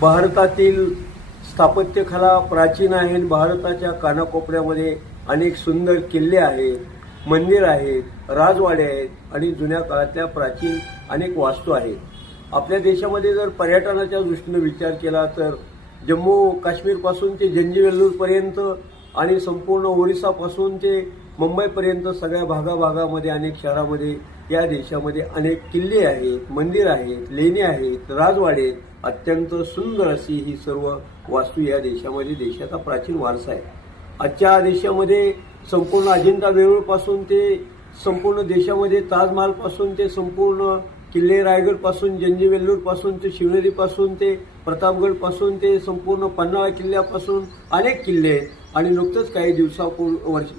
भारतातील स्थापत्यकला प्राचीन आहे. भारताच्या कानाकोपऱ्यामध्ये अनेक सुंदर किल्ले आहेत, मंदिर आहेत, राजवाडे आहेत आणि जुन्या काळातल्या प्राचीन अनेक वास्तू आहेत. आपल्या देशामध्ये जर पर्यटनाच्या दृष्टीने विचार केला तर जम्मू काश्मीरपासून ते जंजिवेल्लूरपर्यंत आणि संपूर्ण ओरिसापासून ते मुंबईपर्यंत सगळ्या भागाभागामध्ये अनेक शहरामध्ये या देशामध्ये अनेक किल्ले आहेत, मंदिर आहेत, लेणी आहेत, राजवाडे आहेत. अत्यंत सुंदर अशी ही सर्व वास्तू या देशामध्ये देशाचा प्राचीन वारसा आहे. आजच्या देशामध्ये संपूर्ण अजिंठा वेरूळपासून ते संपूर्ण देशामध्ये ताजमहालपासून ते संपूर्ण किल्ले रायगडपासून जंजिवेल्लूरपासून ते शिवनेरीपासून ते प्रतापगडपासून ते संपूर्ण पन्हाळा किल्ल्यापासून अनेक किल्ले आहेत. आणि नुकतंच काही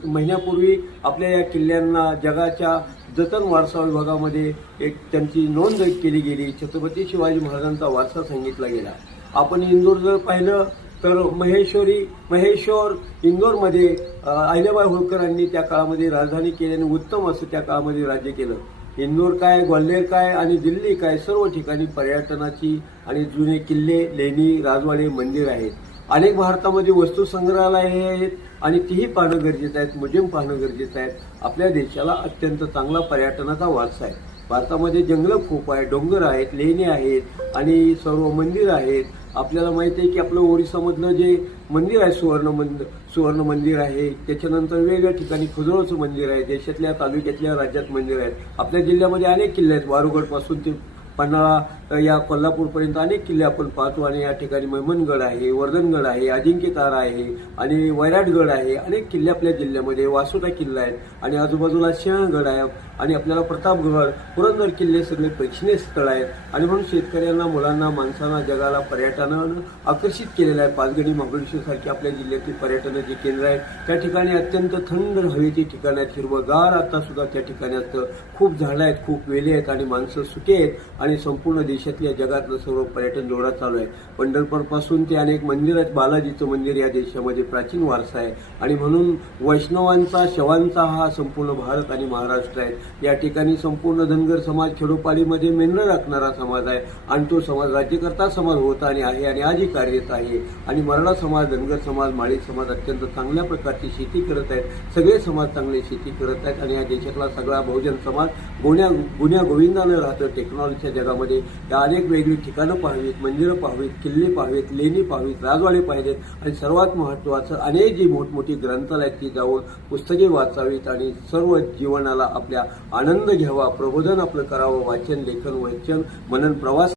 महिन्यापूर्वी आपल्या या किल्ल्यांना जगाच्या जतन वारसा विभागामध्ये एक त्यांची नोंद केली गेली. छत्रपती शिवाजी महाराजांचा वारसा सांगितला गेला. आपण इंदोर जर पाहिलं तर महेश्वर इंदोरमध्ये अहिल्याबाई होळकरांनी त्या काळामध्ये राजधानी केली आणि उत्तम असं त्या काळामध्ये राज्य केलं. इंदोर काय, ग्वाल्हेर काय आणि दिल्ली काय, सर्व ठिकाणी पर्यटनाची आणि जुने किल्ले, लेणी, राजवाडे, मंदिर आहेत. अनेक भारतामध्ये वस्तू संग्रहालय आहेत आणि तीही पाहणं गरजेचं आहे, म्युझियम पाहणं गरजेचं आहे. आपल्या देशाला अत्यंत चांगला पर्यटनाचा वारसा आहे. भारतामध्ये जंगलं खूप आहे, डोंगर आहेत, लेणी आहेत आणि सर्व मंदिर आहेत. आपल्याला माहिती आहे की आपलं ओरिसामधलं जे मंदिर आहे सुवर्ण मंदिर आहे, त्याच्यानंतर वेगवेगळ्या ठिकाणी खजुराहोचं मंदिर आहे, देशातल्या तालुक्यातल्या राज्यात मंदिर आहेत. आपल्या जिल्ह्यामध्ये अनेक किल्ले आहेत, वारुगडपासून ते पन्हाळा या कोल्हापूरपर्यंत अनेक किल्ले आपण पाहतो. आणि या ठिकाणी मैमनगड आहे, वर्धनगड आहे, अजिंक्यतारा आहे आणि वैराटगड आहे. अनेक किल्ले आपल्या जिल्ह्यामध्ये, वासोटा किल्ला आहे आणि आजूबाजूला सिंहगड आहे आणि आपल्याला प्रतापगड, पुरंदर किल्ले सगळे प्रेक्षणीय स्थळ आहेत. आणि म्हणून शेतकऱ्यांना, मुलांना, माणसांना, जगाला पर्यटनानं आकर्षित केलेलं आहे. पाचगणी, महाबळेश्वरसारखी आपल्या जिल्ह्यातील पर्यटनाची केंद्र आहेत. त्या ठिकाणी अत्यंत थंड हवेची ठिकाणं आहेत, हिरवंगार आता सुद्धा त्या ठिकाणी असतं. खूप झाडं आहेत, खूप वेली आहेत आणि माणसं सुखी आहेत आणि संपूर्ण देशातल्या जगातलं सर्व पर्यटन जोरात चालू आहे. पंढरपूरपासून ते अनेक मंदिर आहेत. बालाजीचं मंदिर या देशामध्ये प्राचीन वारसा आहे आणि म्हणून वैष्णवांचा, शवांचा हा संपूर्ण भारत आणि महाराष्ट्र आहे. या ठिकाणी संपूर्ण धनगर समाज खेडोपाडीमध्ये मेंढरं राखणारा समाज आहे आणि तो समाज राज्यकर्ता समाज होता आणि आहे आणि आजही कार्यरत आहे. आणि मराठा समाज, धनगर समाज, माळी समाज अत्यंत चांगल्या प्रकारची शेती करत आहेत. सगळे समाज चांगले शेती करत आहेत आणि या देशातला सगळा बहुजन समाज गुण्या गोविंदानं राहतं. टेक्नॉलॉजीच्या जगामध्ये या अनेक वेगळी ठिकाणं पाहावीत, मंदिरं पाहावीत, किल्ले पाहावीत, लेणी पाहावीत, राजवाडे पाहिजेत आणि सर्वात महत्त्वाचं अनेक जी मोठमोठी ग्रंथालय आहेत ती जाऊन पुस्तके वाचावीत आणि सर्व जीवनाला आपल्या आनंद घ्यावा, प्रबोधन आपलं करावं. वाचन, लेखन, वाचन, मनन, प्रवास